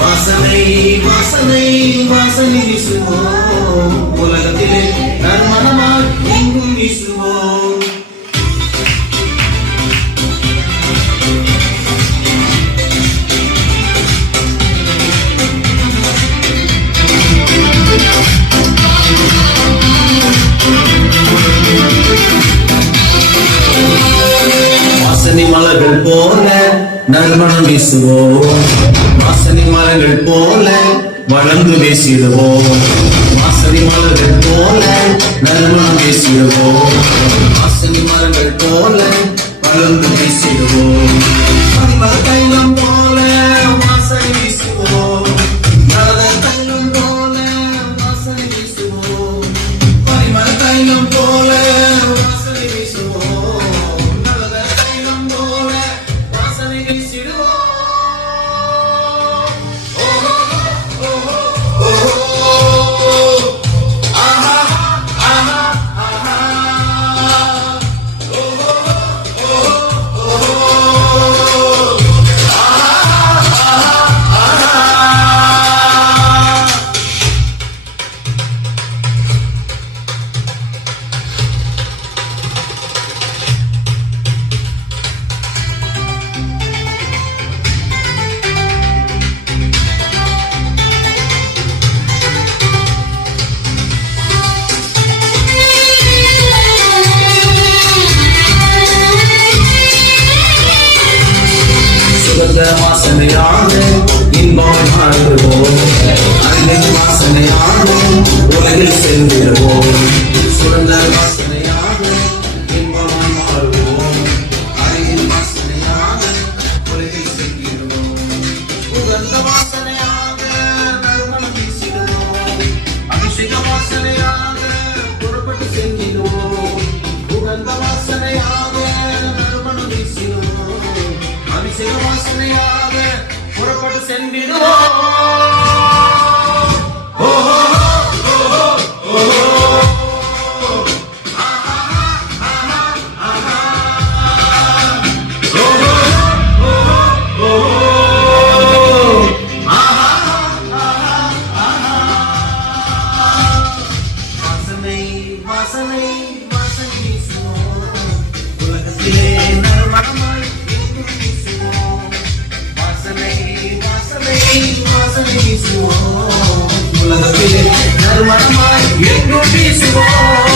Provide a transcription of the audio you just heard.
வாசனை வாசனை வாசனை வீசுவோம், உலகத்திலே நறுமணமாய் எங்கும் வீசுவோம். வாசனை மலர்கள் போல நறுமணம் வீசுவோம், வாசனை மலர்கள் போல வளர்ந்து வீசிடுவோம். வாசனை மலர்கள் போல நறுமணம் வீசிடுவோம், வாசனை மலர்கள் போல வளர்ந்து வீசிடுவோம். பரிமள தைலம் போல வாசனை வீசுவோம், நரத தைலம் போல வாசனை வீசுவோம். பரிமள தைலம் போல வாசனை வீசுவோம், நரத தைலம் போல வாசனை வீசிடுவோம். வாசனையாக இன்பம் வாழ்வோம், அறிவின் வாசனையாக உலகில் சென்றிடுவோம். சுரந்த வாசனையாக இன்பம் வாழ்வோம், அறிவின் வாசனையாக உலகில் சென்றிடுவோம். உகந்த வாசனையாக நறுமணம் வீசிடுவோம், அபிஷேக வாசனையாக புறப்பட்டு சென்றிடுவோம். உகந்த வாசனையாக நறுமணம் வீசிடுவோம், அபிஷேக வாசனையாக புறப்பட்டு சென்றிடுவோம். வாசனை வாசனை வாசனை வீசுவோம், உலகத்திலே நறுமணமாய் எங்கும் வீசுவோம். வாசனை வாசனை வாசனை வீசுவோம், உலகத்திலே நறுமணமாய் எங்கும் வீசுவோம்.